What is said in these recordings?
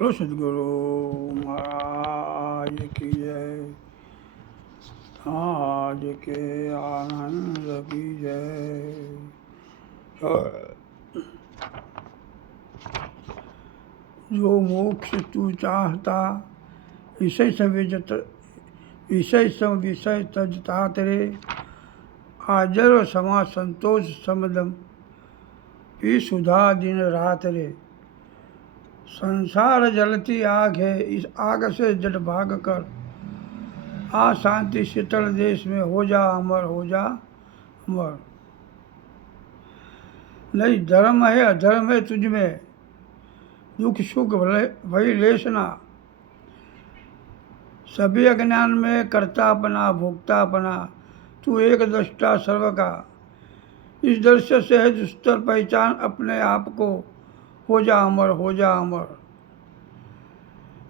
बोलो सदगुरु महाराज की जय। आज के आनंद की जय। जो मोक्ष तू चाहता विषय सम विषय तजता तेरे आजर समा संतोष समदम पी सुधा दिन रात रे। संसार जलती आग है, इस आग से जट भाग कर आ शांति शीतल देश में हो जा अमर, हो जा अमर। नहीं धर्म है अधर्म है तुझ में, दुख सुख भई लेसना। सभी अज्ञान में करता अपना भोगता अपना, तू एक दृष्टा सर्व का। इस दृश्य से है दुस्तर पहचान अपने आप को, हो जा अमर, हो जा अमर।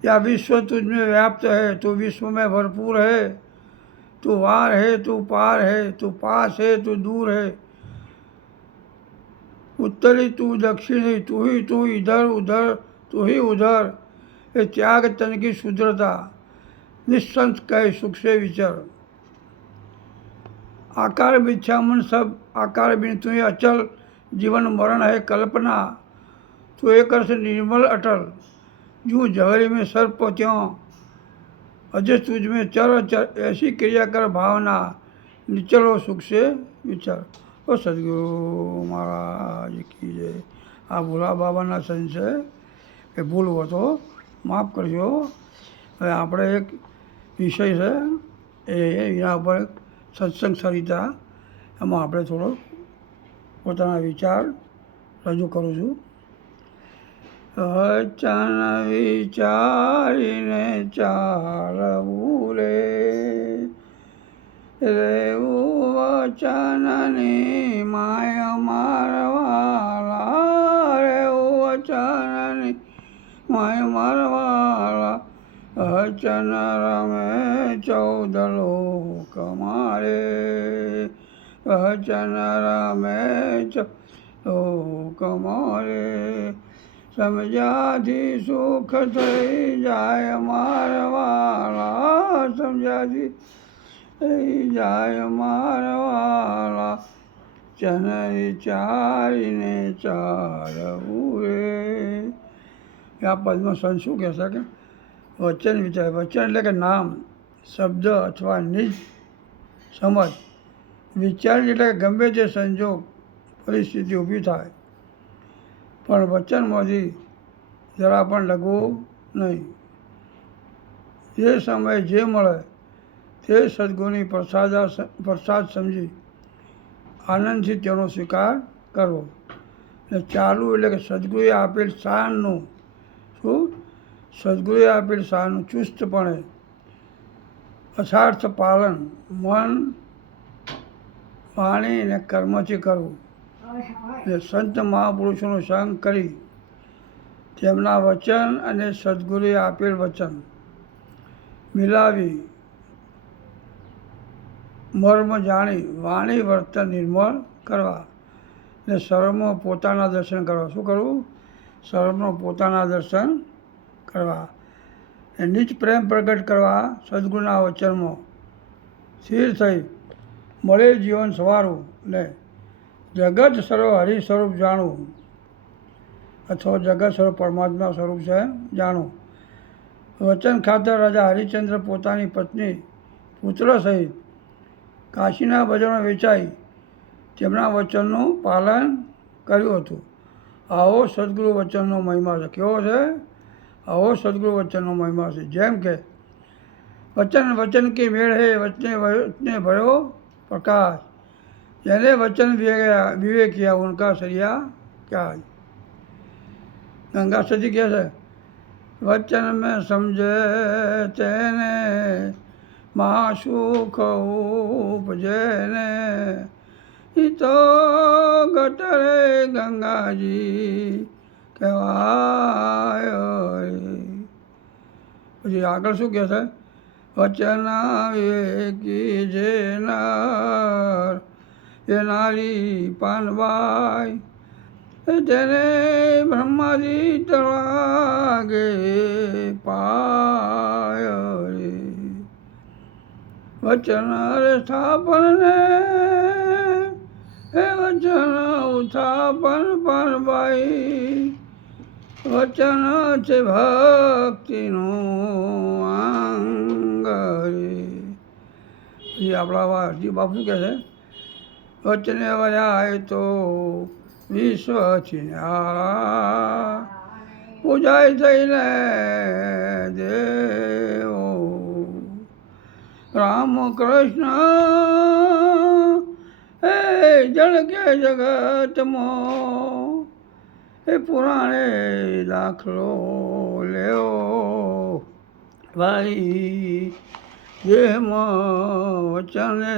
या विश्व तुझ में व्याप्त है, तू विश्व में भरपूर है। तू वार है, तू पार है, तू पास है, तू दूर है। उत्तरी तू दक्षिणी, तू ही इधर उधर, तू ही उधर। ये त्याग तन की शुद्रता, निस्संत कह सुख से विचर। आकार बिछा मन सब आकार बिन, तू ही अचल। जीवन मरण है कल्पना, तू एक अर्थ निर्मल अटल। यूँ जहरी में सर्प त्यों, अजय तुझ में चर चर। ऐसी क्रिया कर भावना, निचलो सुख से विचर। ओ सदगुरु महाराज की जय। आ ભોલા બાબાના સંશય એ ભૂલ હોય તો માફ કરજો। હવે આપણે એક વિષય છે એના ઉપર સત્સંગ સરિતા, એમાં આપણે થોડો પોતાના વિચાર રજૂ કરું છું। વચન વિચારીને ચાલવું રે, રેવું વચનની માય મારવાલા, રેવું વચનની માય મારવાલા। વચન રમે 14 લોક મારે, વચન રમે 14 લોક મારે। સમજાથી સુખ થઈ જાય મારવાલા, સમજાથી થઈ જાય મારવાલા। વચન વિચારીને ચાલવું રે। આ પદમાં સંત શું કહેશે કે વચન વિચાર, વચન એટલે કે નામ, શબ્દ અથવા નિજ સમજ। વિચાર એટલે કે ગમે તે સંજોગ પરિસ્થિતિ ઊભી થાય પણ વચનમાંથી જરા પણ લગવું નહીં। જે સમયે જે મળે તે સદગુરુની પ્રસાદ સમજી આનંદથી તેનો સ્વીકાર કરવો। એટલે ચાલવું એટલે કે સદગુરુએ આપેલ શાનનું શું, સદગુરુએ આપેલ શાનનું ચુસ્તપણે અસાર્થ પાલન મન વાણી અને કર્મથી કરવું। એટલે સંત મહાપુરુષોનો સંગ કરી તેમના વચન અને સદગુરુએ આપેલ વચન મિલાવી મર્મ જાણી વાણી વર્તન નિર્મળ કરવા। એટલે સર્વમાં પોતાના દર્શન કરવા। શું કરવું? સર્વમાં પોતાના દર્શન કરવા। નિજ પ્રેમ પ્રગટ કરવા સદગુરુના વચનમાં સ્થિર થઈ મળે જીવન સવારવું। ને જગત સર્વ હરિ સ્વરૂપ જાણવું, અથવા જગત સર્વ પરમાત્મા સ્વરૂપ છે જાણવું। વચન ખાતર રાજા હરિશ્ચંદ્ર પોતાની પત્ની પુત્ર સહિત કાશીના બજારમાં વેચાઈ તેમના વચનનું પાલન કર્યું હતું। આવો સદગુરુ વચનનો મહિમા છે। કેવો છે? આવો સદગુરુ વચનનો મહિમા છે। જેમ કે વચન કે મેળ હે વચને ભયો પ્રકાશ, જેને वचन विवेक किया उनका सरिया क्या। गंगा सती कैसे वचन में समझे तेने महासुख उपजे ने। तो गटरे गंगा जी કહેવાય। પછી આગળ શું કહેશે? વચન વિવેકી જે નર એ નારી પાનબાઈ, તેને બ્રહ્માજી તળાગે પાય રે વચન સ્થાપન ને હે વચન ઉત્થાપન પણ ભાઈ વચન છે ભક્તિનું અંગ રે. એ આપણા હરજી બાપુ કહે છે વચને વજાય તો વિશ્વ ચિન્હારા પૂજાય થઈને દેવો રામ કૃષ્ણ હે જળકે જગતમાં એ પુરાણે દાખલો લેવો ભાઈ જેમાં વચને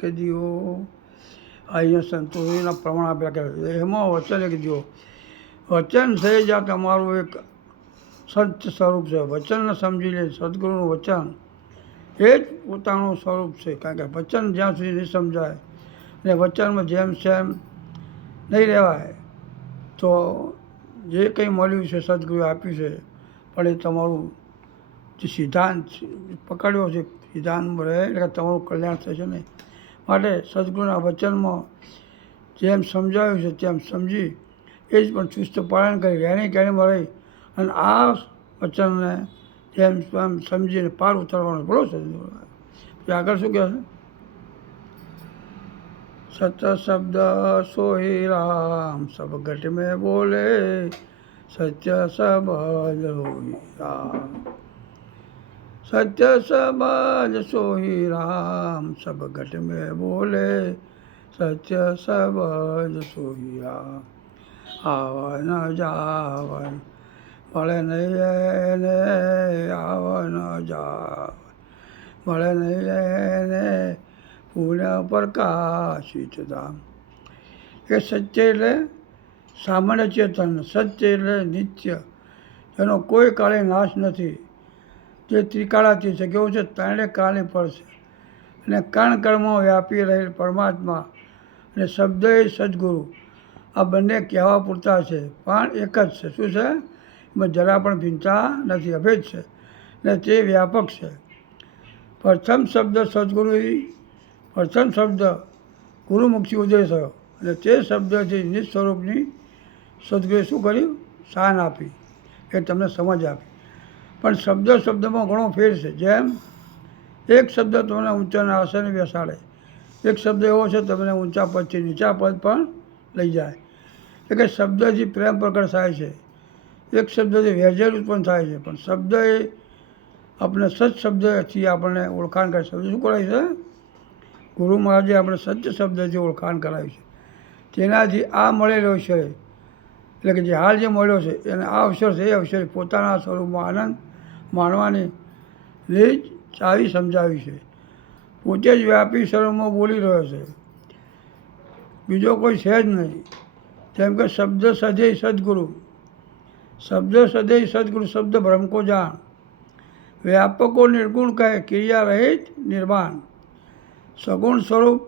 કીધો. અહીંયા સંતોષીના પ્રમાણ આપ્યા કે એમાં વચન એક દો વચન થઈ જ્યાં તમારું એક સત્ય સ્વરૂપ છે. વચનને સમજી લે સદગુરુનું વચન એ જ પોતાનું સ્વરૂપ છે. કારણ કે વચન જ્યાં સુધી નહીં સમજાય અને વચનમાં જેમ સેમ નહીં રહેવાય તો જે કંઈ મળ્યું છે સદગુરુએ આપ્યું છે પણ એ તમારું જે સિદ્ધાંત પકડ્યો છે સિદ્ધાંતમાં રહે એટલે તમારું કલ્યાણ થશે નહીં. માટે સદગુરુના વચનમાં જેમ સમજાવ્યું છે તેમ સમજી એ જ પણ ચુસ્ત પાલન કરી રહેણી કહેણીમાં રહી અને આ વચનને જેમ સમજીને પાર ઉતારવાનો બોલો સદગુરુ. આગળ શું કહે છે? सत्य शब्द सोही राम सब घट में बोले सत्य सबज सोही राम सत्य सबज सोही राम सब घट में बोले सत्य सबज सोही राम आवन जावन મળે નહીં એને આવન જાવ મળે નહીં એને પુણ્ય પ્રકાશિત ધામ. એ સત્ય એટલે સામાન્ય ચેતન, સત્ય એટલે નિત્ય, એનો કોઈ કાળે નાશ નથી. જે ત્રિકાળાથી છે કેવું છે ત્રણે કાળની પર છે અને કણ કણમાં વ્યાપી રહેલ પરમાત્મા અને શબ્દ એ સદગુરુ આ બંને કહેવા પૂરતા છે પણ એક જ છે. શું છે? એમાં જરા પણ ભિન્નતા નથી, અભેદ છે ને તે વ્યાપક છે. પ્રથમ શબ્દ સદગુરુ પ્રથમ શબ્દ ગુરુમુખથી ઉદય થયો અને તે શબ્દથી નિજ સ્વરૂપની સદગુરુએ શું કર્યું? શાન આપી, એ તમને સમજ આપી. પણ શબ્દ શબ્દમાં ઘણો ફેર છે. જેમ એક શબ્દ તમને ઊંચાના આસને બેસાડે, એક શબ્દ એવો છે તમને ઊંચા પદથી નીચા પદ પણ લઈ જાય. એટલે કે શબ્દથી પ્રેમ પ્રગટ થાય છે, એક શબ્દથી વેજેર ઉત્પન્ન થાય છે. પણ શબ્દ એ આપણે સત્શબ્દથી આપણને ઓળખાણ કરે. શબ્દ શું કરાય છે? ગુરુ મહારાજે આપણે સત્ય શબ્દથી ઓળખાણ કરાવી છે. તેનાથી આ મળેલો અવસર એટલે કે જે હાલ જે મળ્યો છે એને આ અવસર છે એ અવસર પોતાના સ્વરૂપમાં આનંદ માણવાની રીત ચાવી સમજાવી છે. પોતે જ વ્યાપી સ્વરૂપમાં બોલી રહ્યો છે, બીજો કોઈ છે જ નહીં. જેમ કે શબ્દ સદૈ સદગુરુ, શબ્દ સદૈ સદગુરુ, શબ્દ બ્રહ્મ કો જાણ, વ્યાપકો નિર્ગુણ કહે ક્રિયા રહિત નિર્વાણ, સગુણ સ્વરૂપ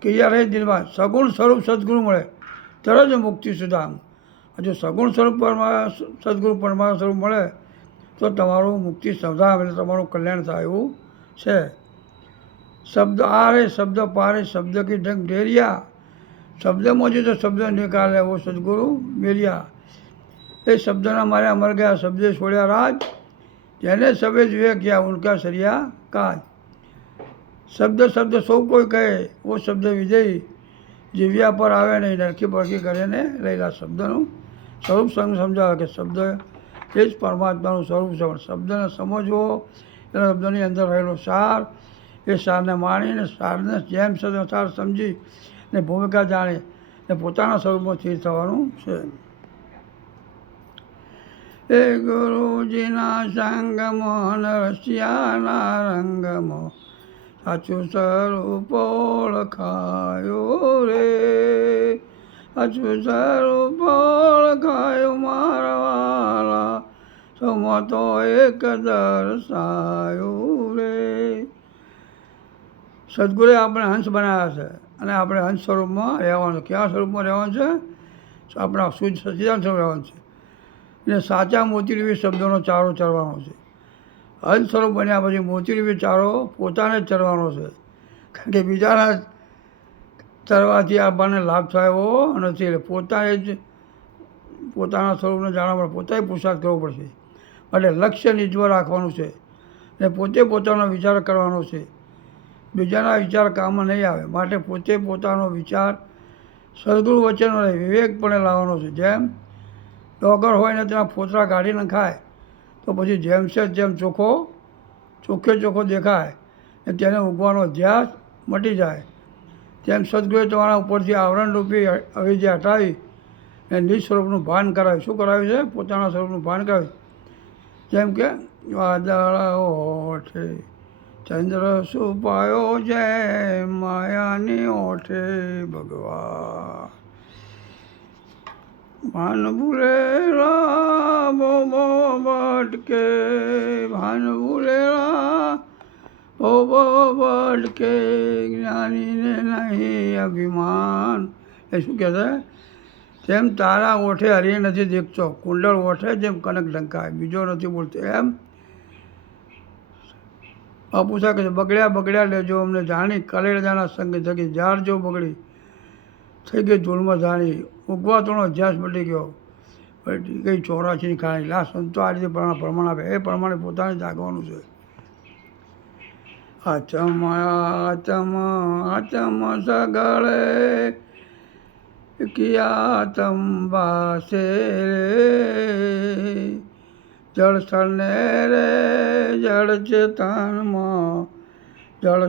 ક્રિયા રહિત નિર્વાણ. સગુણ સ્વરૂપ સદગુરુ મળે તરત જ મુક્તિ સુધામ. જો સગુણ સ્વરૂપ સદગુરુ પરમાત્મા સ્વરૂપ મળે તો તમારું મુક્તિ સુધામ એટલે તમારું કલ્યાણ થાય એવું છે. શબ્દ આરે શબ્દ પારે શબ્દ કી ઢંગ ઢેરિયા, શબ્દમાં જે તો શબ્દ નિકાલે वो સદગુરુ મેરિયા. એ શબ્દના મારે અમર ગયા, શબ્દે છોડ્યા રાજ, જેને સભે જોઈએ ગયા ઉનકા સરિયા કાજ. શબ્દ શબ્દ સૌ કોઈ કહે वो શબ્દ વિજયી, જીવ્યા પર આવે નહીં નરખી પડખી કરીને રહેલા. શબ્દનું સ્વરૂપ સમજાવે કે શબ્દ એ જ પરમાત્માનું સ્વરૂપ છે. પણ શબ્દને સમજવો, એના શબ્દની અંદર રહેલો સાર, એ સારને માણીને સારને જેમ સાર સમજી ને ભૂમિકા જાણી ને પોતાના સ્વરૂપમાં સ્થિર થવાનું છે. એ ગુરુજીના સંગમાં નરસિયાના રંગમાં સાચું સ્વરૂપ ઓળખાયો રે, સાચું સ્વરૂપ ઓળખાયો મારા વાલા, સૌમાં તો એક દર્શાયો રે. સદગુરુએ આપણે હંસ બનાવ્યા છે અને આપણે અંશ સ્વરૂપમાં રહેવાનું. કેવા સ્વરૂપમાં રહેવાનું છે? આપણા શુદ્ધ સચ્ચિદાનંદ સ્વરૂપ રહેવાનું છે. એટલે સાચા મોતીરૂપી શબ્દોનો ચારો ચરવાનો છે. અંશ સ્વરૂપ બન્યા પછી મોતીરૂપી ચારો પોતાને જ ચરવાનો છે. કારણ કે બીજાના ચરવાથી આપણને લાભ થાય એવો નથી. એટલે પોતાને જ પોતાના સ્વરૂપને જાણવા માટે પોતાએ પુરુષાર્થ કરવો પડશે. માટે લક્ષ્ય નિજવા રાખવાનું છે અને પોતે પોતાનો વિચાર કરવાનો છે. બીજાના વિચાર કામમાં નહીં આવે. માટે પોતે પોતાનો વિચાર સદગુરુ વચન રહે વિવેકપણે લાવવાનો છે. જેમ ડોગર હોય ને તેના ફોતરા કાઢીને ખાય તો પછી જેમ છે તેમ ચોખ્ખો દેખાય ને તેને ઉગવાનો અધ્યાસ મટી જાય. તેમ સદગુરુએ તમારા ઉપરથી આવરણરૂપી અવિદ્યા હટાવી અને નિજ સ્વરૂપનું ભાન કરાવ્યું. શું કરાવ્યું છે? પોતાના સ્વરૂપનું ભાન કરાવ્યું. જેમ કે વાદળ ઓઠે ચંદ્ર સુપાયો જય માયાની ઓઠે ભગવાન ભાન ભૂલેલા બો ભટકે ભાન ભૂલેલા બો ભટકે જ્ઞાનીને નહીં અભિમાન. એ શું કહે છે? તેમ તારા ઓઠે હરિએ નથી દેખતો, કુંડળ ઓઠે જેમ કનક ઢંકાય, બીજો નથી બોલતો. એમ બાપુસા કહે છે બગડ્યા લેજો અમને જાણી, કલેજાના સંગ થકી ઝાડ જો બગડી થઈ ગઈ ધૂળમાં જાણી, ઉગવા તોનો અભ્યાસ મટી ગયો કઈ 84ની ખાણી. લા સંતો આ રીતે પ્રમાણ આપે એ પ્રમાણે પોતાને જાગવાનું છે. આચમ સગળે કિયા તંબાસે જળ સ્થળને રે જળ ચેતનમાં જળ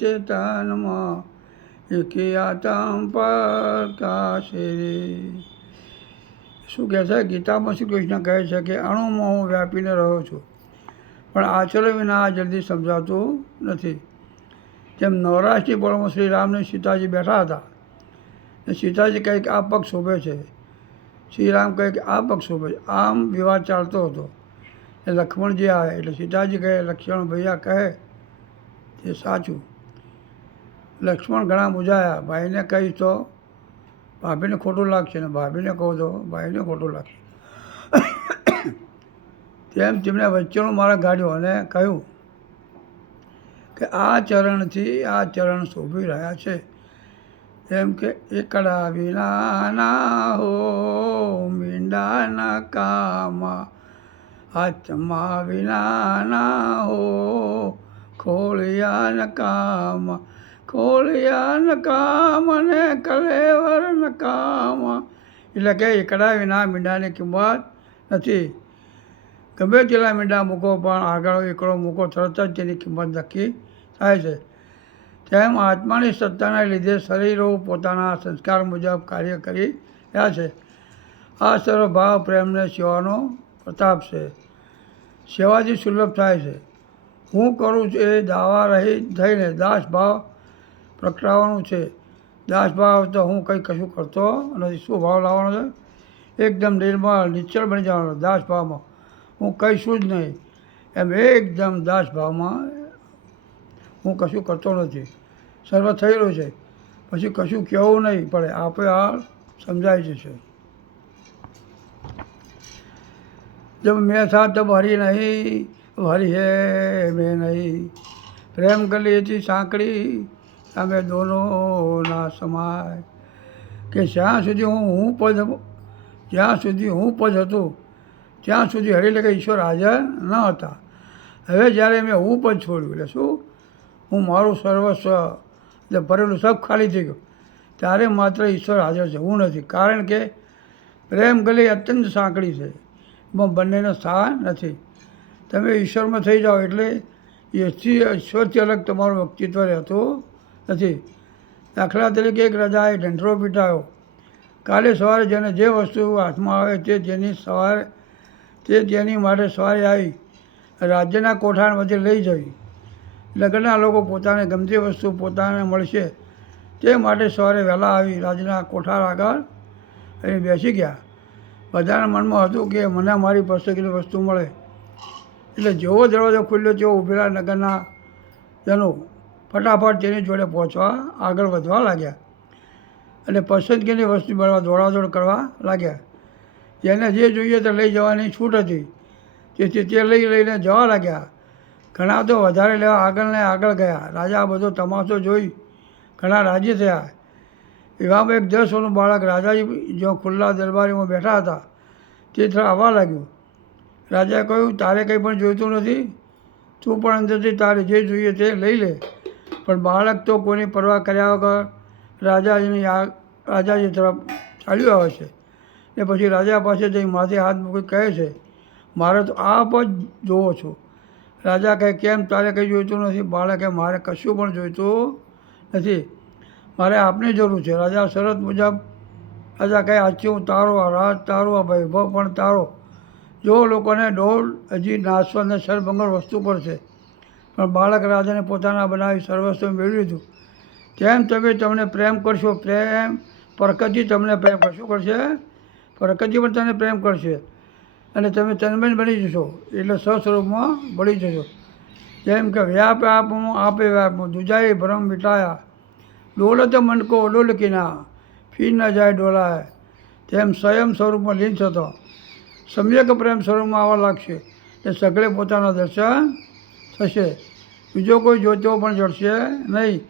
ચેતનમાં કિયા તમ પ્રકાશે. શું કહે છે? ગીતામાં શ્રી કૃષ્ણ કહે છે કે અણુમાં હું વ્યાપીને રહ્યો છું, પણ આચરણ વિના આ જલ્દી સમજાતું નથી. જેમ નવરાશની પળમાં શ્રી રામને સીતાજી બેઠા હતા ને સીતાજી કહે કે આ પગ શોભે છે, શ્રીરામ કહે કે આ પગ શોભે છે. આમ વિવાદ ચાલતો હતો. એ લક્ષ્મણજી આવે એટલે સીતાજી કહે લક્ષ્મણ ભૈયા કહે તે સાચું. લક્ષ્મણ ઘણા મૂંઝાયા. ભાઈને કહીશ તો ભાભીને ખોટું લાગશે ને ભાભીને કહું તો ભાઈને ખોટું લાગશે. તેમ તેમને વચ્ચેનો માર્ગ કાઢ્યો અને કહ્યું કે આ ચરણથી આ ચરણ શોભી રહ્યા છે. એમ કે એકડા વિનાના હો મીંડાના કામા, હાથમાં વિનાના હો ખોળિયા નકામા, ખોળિયા નકામા ને કલેવર નકામા. એટલે કે એકડા વિના મીંડાની કિંમત નથી. ગમે તેટલા મીંડા મૂકો પણ આગળ એકડો મૂકો તરત જ તેની કિંમત નક્કી થાય છે. તેમ આત્માની સત્તાના લીધે શરીરો પોતાના સંસ્કાર મુજબ કાર્ય કરી રહ્યા છે. આ સર્વભાવ પ્રેમને સેવાનો પ્રતાપ છે. સેવાથી સુલભ થાય છે. હું કરું છું એ દાવા રહી થઈને દાસ ભાવ પ્રગટાવવાનું છે. દાસ ભાવ તો હું કંઈ કશું કરતો નથી. શું ભાવ લાવવાનો છે? એકદમ નિર્મળ નિશ્ચળ બની જવાનો. દાસ ભાવમાં હું કહીશું જ નહીં એમ એકદમ દાસ ભાવમાં હું કશું કરતો નથી. સર્વ થયેલું છે. પછી કશું કહેવું નહીં પડે, આપે આ સમજાય જશે. જબ મેં થા તબ હરી નહીં, હરી હે મેં નહીં, પ્રેમ ગલી હતી સાંકડી અમે દોનો ના સમાય. કે જ્યાં સુધી હું પદ હતું ત્યાં સુધી હરી એટલે કે ઈશ્વર હાજર ન હતા. હવે જ્યારે મેં હું પદ છોડ્યું એટલે શું હું મારું સર્વસ્વ એટલે ભરેલું સબ ખાલી થઈ ગયું ત્યારે માત્ર ઈશ્વર હાજર છે, હું નથી. કારણ કે પ્રેમ ગલી અત્યંત સાંકડી છે, એમાં બંનેનો સ્થાન નથી. તમે ઈશ્વરમાં થઈ જાઓ એટલે ઈશ્વરથી અલગ તમારું વ્યક્તિત્વ રહેતું નથી. દાખલા તરીકે એક રાજાએ ઢંઢરો પીટાયો. કાલે સવારે જેને જે વસ્તુ હાથમાં આવે તે તેની માટે સવારે આવી રાજ્યના કોઠાર વચ્ચે લઈ જવી. લગ્નના લોકો પોતાને ગમતી વસ્તુ પોતાને મળશે તે માટે સવારે વહેલા આવી રાજના કોઠાર આગળ અહીં બેસી ગયા. બધાના મનમાં હતું કે મને મારી પસંદગીની વસ્તુ મળે. એટલે જેવો દરવાજો ખુલ્યો તેવો ઊભેલા નગરના જનો ફટાફટ તેની જોડે પહોંચવા આગળ વધવા લાગ્યા અને પસંદગીની વસ્તુ મેળવવા દોડાદોડ કરવા લાગ્યા. જેને જે જોઈએ તે લઈ જવાની છૂટ હતી, તેથી તે લઈને જવા લાગ્યા. ઘણા તો વધારે લેવા આગળ ને આગળ ગયા. રાજા આ બધો તમાશો જોઈ ઘણા રાજી થયા. એવામાં એક 10 વર્ષનું બાળક રાજાજી જ્યાં ખુલ્લા દરબારીમાં બેઠા હતા તે તરફ આવવા લાગ્યું. રાજાએ કહ્યું, તારે કંઈ પણ જોઈતું નથી, તું પણ અંદરથી તારે જે જોઈએ તે લઈ લે. પણ બાળક તો કોઈની પરવા કર્યા વગર રાજાજી તરફ ચાલ્યું આવે છે. ને પછી રાજા પાસે જઈ માથે હાથ મૂકી કહે છે, મારે તો આપ જ જોવો છો. રાજા કહે, કેમ, તારે કંઈ જોઈતું નથી? બાળકે, મારે કશું પણ જોઈતું નથી, મારે આપની જરૂર છે. રાજા શરત મુજબ રાજા કહે, આજથી હું તારો, આ રાજ તારો, આ વૈભવ પણ તારો. જો લોકોને ડોલ હજી નાશવંત અને સરભંગર વસ્તુ પર છે, પણ બાળક રાજાને પોતાના બનાવી સર્વસ્વ મેળવી લીધું. તેમ તમે તમને પ્રેમ કરશો, પરકતજી તમને પ્રેમ કરશું કરશે, પરકતજી પણ તને પ્રેમ કરશે અને તમે તન્મય બની જશો, એટલે સ્વસ્વરૂપમાં ભળી જશો. જેમ કે વ્યાપ આપું આપે વ્યાપું, દુજાએ ભ્રમ મિટાયા, ડોલત મન કો ડોલ કિના, ફી ન જાય ડોલાય. તેમ સ્વયં સ્વરૂપમાં લીન થતો સમ્યક પ્રેમ સ્વરૂપમાં આવવા લાગશે એ સગળે પોતાના દર્શન થશે. બીજો કોઈ જોતો પણ જડશે નહીં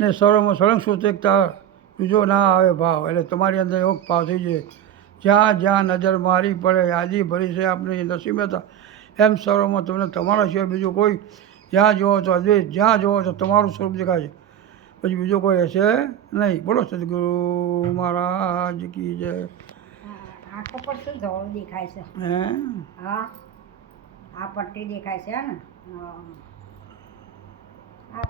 ને સર્વમાં સળંગ સૂચકતા બીજો ના આવે ભાવ. એટલે તમારી અંદર એવો ભાવ થઈ જાય, જ્યાં જ્યાં નજર મારી પડે યાદી ભરી છે આપણી નસીબતા, એમ સર્વમાં તમને તમારા સિવાય બીજું કોઈ, જ્યાં જોવો તો અદ્વૈત, જ્યાં જોવો તો તમારું સ્વરૂપ દેખાય, પછી બીજો કોઈ હશે નહીં. બોલો સદગુરુ મહારાજ કી જય. આંખો પર શું ધોળું દેખાય છે? હે, હા, આ પટ્ટી દેખાય છે ને? હા, આ